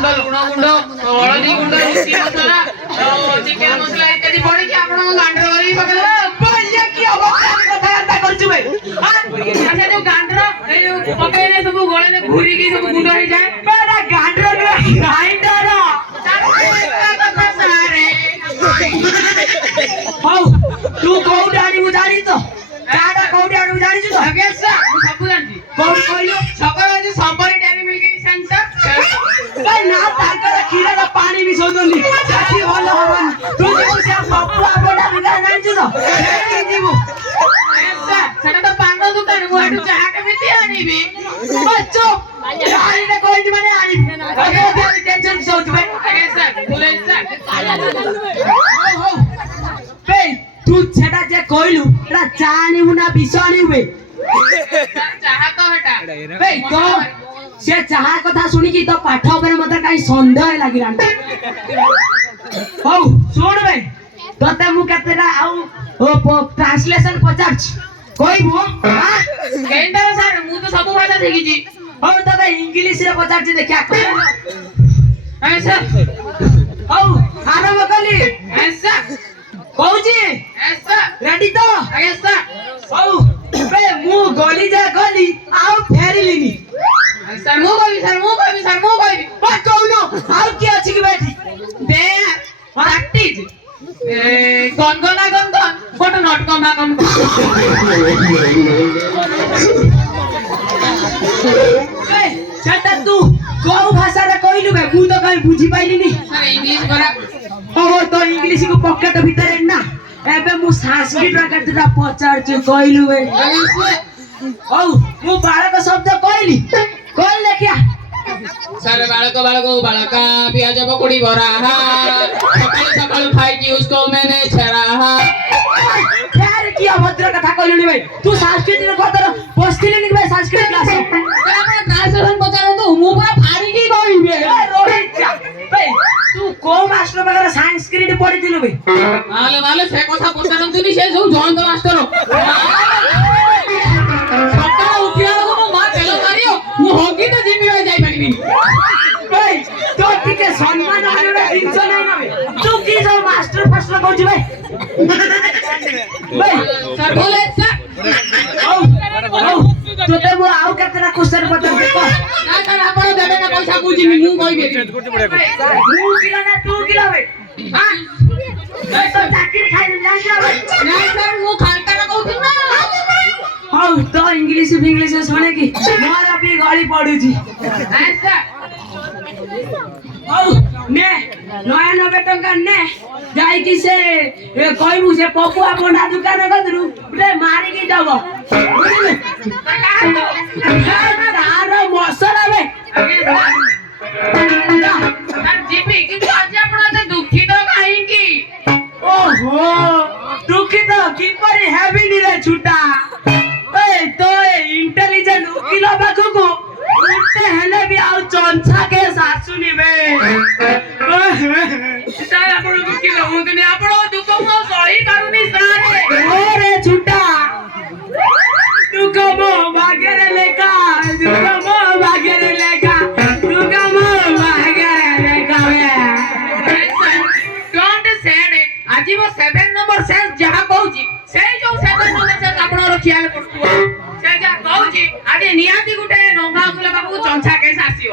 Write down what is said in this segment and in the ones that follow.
ଗୁଣ୍ଡ ଲୁଣ ଗୁଣ୍ଡ ହଳଦୀ ଗୁଣ୍ଡ ରୁଚି ମସଲା ଚିକେନ ମସଲା ଇତ୍ୟାଦି ପଡିକି ଆପଣଙ୍କ ଗାଣ୍ଡର କରିକି ପକେଇଦେବେ। ବଇଲେ କି ଅବସ୍ଥାରେ କଥାବାର୍ତ୍ତା କରୁଛୁ ବେ? ସେ ଯୋଉ ଗାଣ୍ଡର ଏଇ ଯୋଉ ପକେଇଲେ ସବୁ ଗୋଳେଇଲେ ଘୁରିକି ସବୁ ଗୁଣ୍ଡ ହେଇଯାଏ। ବେଟା ଗାଣ୍ଡର ଗ୍ରାଇଣ୍ଡର। ହଉ ତୁ କୋଉଠି ଆଣିବୁ ଜାଣିଛୁ ତ? ଚାଟା କୋଉଠି ଆଣିବୁ ଜାଣିଛୁ ତ? ଆଜ୍ଞା ସାର୍ ମୁଁ ସବୁ ଜାଣିଛି। କୋଉଠି କହିଲୁ? ସକାଳେ ଅଛି ସବରି ଡେରି ମିଲ୍କ ସେଣ୍ଟର। ଭାଇ ନା ତାଙ୍କର କ୍ଷୀରର ପାଣି ମିଶଉଛନ୍ତି ସେଠି ଭଲ ହବନି। ତୁ ଯିବୁ ସେ ପପୁ ଆପଟା ଦୋକାନ ଜାଣିଛୁ ତ? ସେଇଠି ଯିବୁ। ସେଟା ତ ପାନ ଦୋକାନ ମୁଁ ଏଠୁ ଚାହା କେମିତି ଆଣିବି? ଚୁପ୍ ଆଣିଲେ କହିଛି ମାନେ ଆଣିବି। ଟେନସନ ସଉଛୁ ଭାଇ। ଆଜ୍ଞା ସାର୍ ଭୁଲେଇ ସାର୍ ହଉ ବେ ତୁ ସେଟା ଯେ କହିଲୁ ଏଟା ଚା ଆଣିବୁ ନା ବିଷ ଆଣିବୁ ବେ? ଚାହା ତ ହେଟା ବେ ତ ସେ ଚାହା କଥା ଶୁଣିକି ତ ପାଠ ଉପରେ ମତେ କାହିଁ ସନ୍ଦେହ ଲାଗିଲାଣି। ହଉ ଶୁଣ ବେ ତତେ ମୁଁ କେତେଟା ଆଉ ଟ୍ରାନ୍ସଲେସନ ପଚାରୁଛି କହିବୁ? କେନ୍ତା ସାର୍ ମୁଁ ତ ସବୁ ଭାଷା ଶିଖିଛି। ହଉ ତତେ ଇଂଲିଶରେ ପଚାରୁଛି ଦେଖିଆ। ଆଜ୍ଞା ସାର୍ ହଉ ଆରମ୍ଭ କଲି ସାର୍ କହୁଛି ସାର୍ ରେଡି ତ? ଆଜ୍ଞା ସାର୍ ହଉ ବେ ମୁଁ ଗଲି ଯା ଗଲି ଆଉ ଫେରିଲିନି। ସାର୍ ମୁଁ କହିବି କହୁନୁ ଆଉ କିଏ ଅଛି କି ବେଠି? ଦେ ପ୍ରାକ୍ଟିସ ଗନଗନା ଗନଗନ ବଟ ନଟ କମା କମ ସେଟା ତୁ କୋଉ ଭାଷାରେ କହିଲୁ ବେ? ମୁଁ ତ କାଇଁ ବୁଝି ପାଇଲିନି। ସାର୍ ଇଂଲିଶ କରା ଓହୋ ତ ଇଂଲିଶ କୁ ପକେଟ ଭିତରେ ନା ଏବେ ମୁଁ ସାଂସ୍କ୍ରିଟ କେତେଟା ପଚାରୁଛି କହିଲୁ ବେ? ହଉ ମୁଁ ବାଳକ ଶବ୍ଦ କହିଲି କହିଲି ଦେଖିଆ। ସାର୍ ବାଳକ ବାଳକ ବାଳକା ପିଆଜ ପକୁଡ଼ି ବରା ସକାଳୁ ସକାଳୁ ଖାଇକି ଉସ୍କୋ मैंने छेड़ा ଫେର କି ଅଭଦ୍ର କଥା କହିଲୁନି ଭାଇ? ତୁ ସାଂସ୍କ୍ରିଟ କଥା ବସିଥିଲୁ କି ଭାଇ ସାଂସ୍କ୍ରିଟ କ୍ଲାସ? ଆପଣ ଟ୍ରାନ୍ସଲେସନ ପଚାରନ୍ତୁ ମୁଁ ପୁରା ଫାଡ଼ିକି କହିବି। ଭାଇ ତୁ କୋଉ ମାଷ୍ଟର ପାଖରେ ସାଂସ୍କ୍ରିଟ ପଢିଥିଲୁ ବେ? ନହେଲେ ସେ କଥା ପଚାରନ୍ତୁନି ସେ ସବୁ ଜୟନ୍ତ ମାଷ୍ଟର। ସକାଳ ଉଠିଲା ବେଳକୁ ମୋ ମା ତେଲ ମାରିବ ମୁଁ ହଗି ତ ଯିବି ଭାଇ ଯାଇପାରିବିନି। ଭାଇ ତ ଟିକେ ସମ୍ମାନ ଆଣିବା ଜିନିଷ ନାହିଁ ନା ବେ? ତୁ କି ସବୁ ମାଷ୍ଟର ଫାଷ୍ଟର କହୁଛୁ ଭାଇ? ଭାଇ ସାର୍ ବୋଲେ ସାର୍ ହଉ ତୋତେ ମୁଁ ଆଉ କେତେଟା କ୍ୱେଶ୍ଚନ ପଚାରୁଛି କହ। ନା ସାର୍ ଆପଣ ଦେବେ ନା ପଇସା ମୁଁ ଯିବି ମୁଁ କହିବି। ମୁଁ କିଲା ନା ତୁ କିଲା ବେ? ଭାଇ ତ ଚାକିରି ଖାଇଦେବି ଜାଣିଛ ଭାଇ? ନାଇଁ ସାର୍ ମୁଁ ଖାଲଟାରେ କହୁଥିଲି ନା। ହଉ ତ ଇଂଲିଶ ଫିଂଲିଶ ଶୁଣେ କି ମୋର ବି ଗଳି ପଡୁଛି। ନାଇଁ ସାର୍ ହଉ ନେ 99 ଟଙ୍କା ନେ ଯାଇକି ସେ କହିବୁ ସେ ପପୁଆ ପଣ୍ଡା ଦୋକାନ କତିରୁ ଗୋଟେ ମାରିକି ଦବ ବୁଝିଲୁ? ତାର ମସଲା ବେ ଯିବି କିନ୍ତୁ ଆଜି ଆପଣ ଏତେ ଦୁଃଖିତ କାହିଁକି? ଓହୋ ଦୁଃଖିତ କିପରି ହେବିନି ରେ ଛୁଟା? ତ ଇଣ୍ଟେଲିଜେଣ୍ଟ ଉକିଲ ପାଖକୁ ଗୋଟେ ହେଲେ ବି ଆଉ ଚଞ୍ଚା କେସ୍ ଆସୁନି ବେ। ସାର୍ ଆପଣ ଦୁଃଖିତ ହୁଅନ୍ତୁନି ଆପଣଙ୍କ ଦୁଃଖ ମୁଁ ଆଉ ସହି ପାରୁନି ସାର୍। ଓରେ ଛୁଟା ଦୁଃଖ ମୋ ଭାଗ୍ୟରେ ଲେଖା ଦୁଃଖ ମୋ ଭାଗ୍ୟରେ ଲେଖା ଦୁଃଖ ମୋ ଭାଗ୍ୟରେ ଲେଖା ବେ। ଡୋଣ୍ଟ ସେଡ୍ ଆଜି ମୋ 7 ନମ୍ବର ସେନ୍ସ ଯାହା କହୁଛି ସେଇ ଯୋଉ 7 ନମ୍ବର ସେନ୍ସ ଆପଣଙ୍କର ଖିଆଲ କରୁଥିବ ସେ ଯାହା କହୁଛି ଆଜି ନିହାତି ଗୋଟେ ନଙ୍ଗା ଅଙ୍ଗୁଲ ପାଖକୁ ଚଞ୍ଚା କେସ୍ ଆସିବ।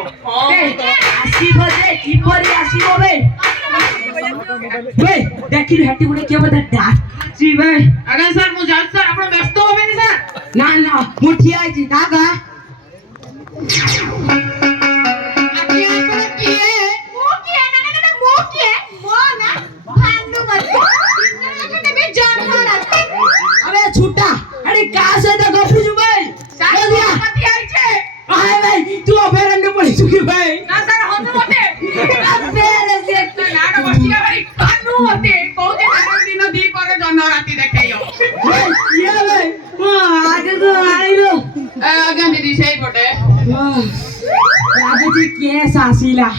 ଆସିବ ଯେ କିପରି ଆସିବ ବେ? ବେ ଦେଖିଲୁ ହେଟି ଗୋଟେ କିଏ ମତେ ଡାକୁଛି ବେ। ଆଜ୍ଞା ସାର୍ ମୁଁ ଯାଉଛି ସାର୍ ଆପଣ ବ୍ୟସ୍ତ ହବେନି ସାର୍। ନା ନା ମୁଁ ଠିଆ ହେଇଛି କାକା। ଆଜ୍ଞା ଆପଣ କିଏ? ମୁଁ କିଏ ନା ମୁଁ କିଏ? ମୋ ନା ଭାନୁମତି। ଦିନରାତି ଜନ୍ମ ରାତି। अबे छूटा अरे कहां से तो गपुजू भाई ସାର୍ ହନୁମତି ଆଇଛେ। हाय भाई तू अभयारण्य पड़ी चुकी भाई ନା ସାର୍ ହନୁମତି। तेरे से ନାଟ ବସିକା ଭାଇ ହନୁମତି କହୁଛି ସାର୍ ଦିନ ଦି ପରେ ଜନ୍ମ ରାତି ଦେଖେଇବ। ये भाई वो आगे तो आई लो ଆଜ୍ଞା ଦିଦି ସେଇପଟେ। राजू जी केस आसीला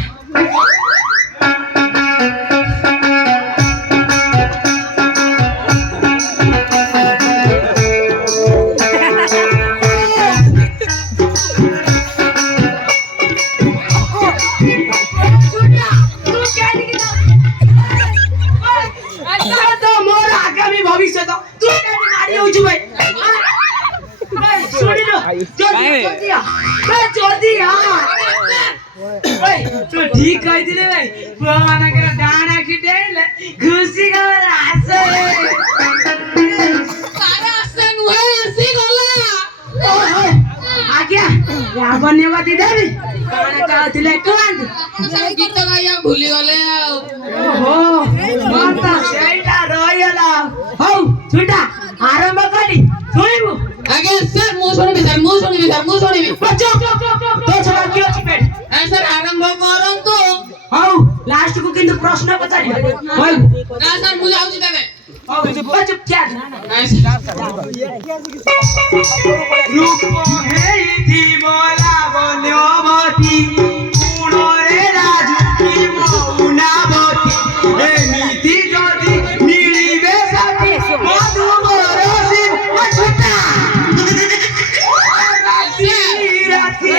ওই তো ঠিক কইছিলে ভাই পুয়া মানকের ডান আখি দেইলে খুশি খবর আসে আরে আসে নুহে আসি গলা আজ্ঞা লাবণ্যবতী দেবী କଣ କହୁଥିଲେ କୁହନ୍ତୁ ସାର୍ ଗୀତ ଗାଇବା ଭୁଲି ଗଲେ ଆଉ ଓହୋ ମୋର ତ ସେଇଟା ରହିଗଲା ହଉ ଛୁଟା ଆରମ୍ଭ କରି ଶୁଣିବୁ ଆଜ୍ଞା ସାର୍ ମୁଁ ଶୁଣିବି ତୋ ଛଡା କିଏ ଅଛି ପେଟ ସାର୍ ଆରମ୍ଭ କରନ୍ତୁ ହଉ ଲାଷ୍ଟକୁ କିନ୍ତୁ ପ୍ରଶ୍ନ ପଚାରିବ କହିବୁ ନା ସାର୍ ମୁଁ ଯାଉଛି ତେବେ ହଉ ଚୁପଚାପ রূপ হেইথি লাবণ্যবতী গুণরে রাজুকি মৌনাবতী এমিতি যদি মিলিবে সাথী মধুমর শিব অছুটা রাতি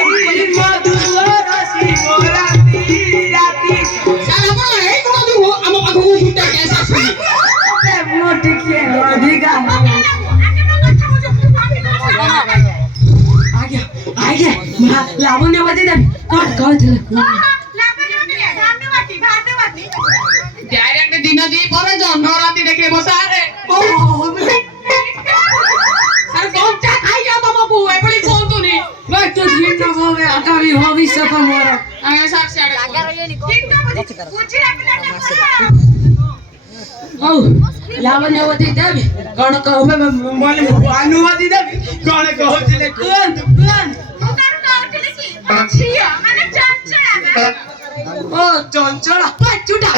মধুমর শিব রাতি ସାର୍ ଆପଣ ଏଇ ଗୁଣ ଯୋଗୁ ଆମ ପାଖକୁ ଛୁଟା କେସ୍ ଆସୁନି ମୁଁ ଟିକେ ଅଧିକା ଆଜ୍ଞା ଆଜ୍ଞା ଲାବଣ୍ୟବତୀ ଦେବୀ କଣ କହୁଥିଲେ ଡାଇରେକ୍ଟ ଦିନ ଦି ପରେ ଜହ୍ନ ରାତି ଦେଖେଇବ ସାର୍ ସାର୍ କଞ୍ଚା ଖାଇଯାଅ ତମକୁ ଏଭଳି କୁହନ୍ତୁନି ଆଗାମୀ ଭବିଷ୍ୟତ ମୋର ଆଜ୍ଞା ସାର୍ ସିଆଡ଼େ ହଉ ଲାବଣ୍ୟବତୀ ଦେବୀ କଣ ଅନୁମତି ଦେବି କଣ କହୁଥିଲେ କୁହନ୍ତୁ ଓ ଚଞ୍ଚଳ ଚୁଟା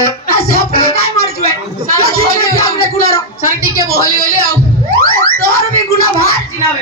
ସାର୍ ଟିକେ ବହଲି ଗଲେ